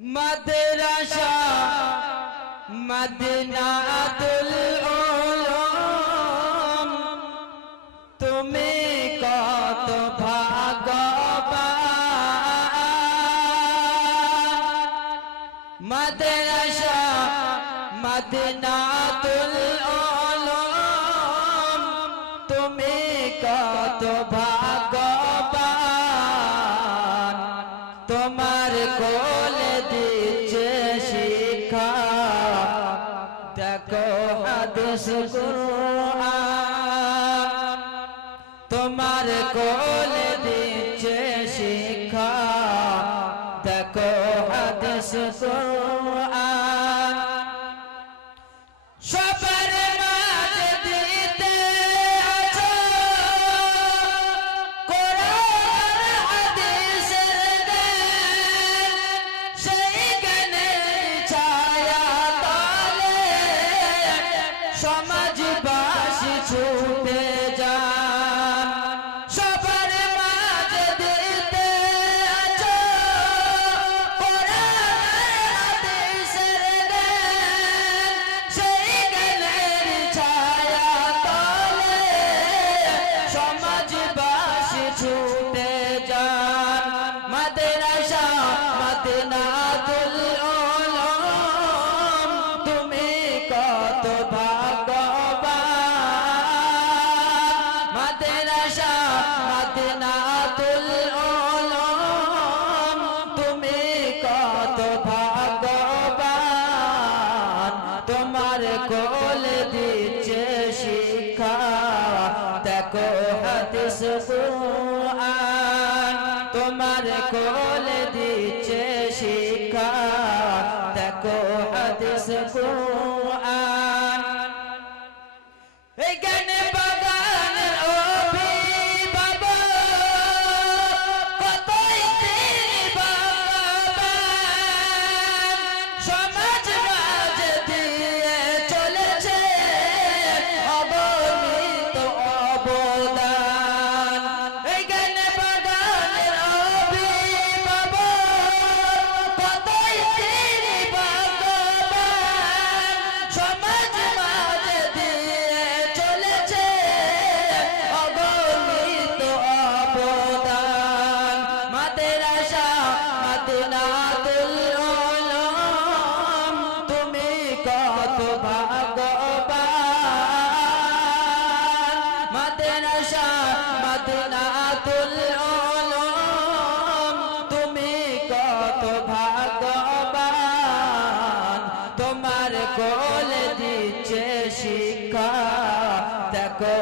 মাদ্রাসা মদিনাতুল উলুম তুমি কত ভাগ্যবান। মাদ্রাসা মদিনাতুল উলুম তুমি কত ভাগ্যবান। তোমার কোলে দিচ্ছে শিক্ষা, দেখো হাদিস কুরআন। তোমার কোলে দিচ্ছে শিক্ষা, দেখো হাদিস কুরআন। সবার মাঝে দিতে আছো কোরআন হাদিসের জ্ঞান, সেই জ্ঞানের ছায়া তলে সমাজবাসী ছুটে যান। সবার মাঝে দিতে আছো কোরআন হাদিসের জ্ঞান, সেই জ্ঞানের ছায়া তলে সমাজবাসী ছুটে যান। মাদ্রাসা মদিনাতুল উলুম তুমি কত ভাগ্যবান। মাদ্রাসা মদিনাতুল উলুম তুমি কত ভাগ্যবান। তোমার কোলে দিচ্ছে শিক্ষা, দেখো হাদিস কুরআন। তোমার কোলে দিচ্ছে শিক্ষা, দেখো হাদিস কুরআন। এই জ্ঞানে বাগান অভিভাবক কতই তিনি ভগবান। সমাজ মাঝে দিয়ে চলেছে অগণিত অবদান। এই জ্ঞানে বাগানের অভিভাবক কতই তিনি ভগবান। সমাজ মাঝে দিয়ে চলেছে অগণিত অবদান। মাদ্রাসা মদিনাতুল উলুম তুমি কত ভাগ্যবান। মাদ্রাসা মদিনাতুল উলুম তুমি কত ভাগ্যবান। তোমার কোলে দিচ্ছে শিক্ষা, দেখো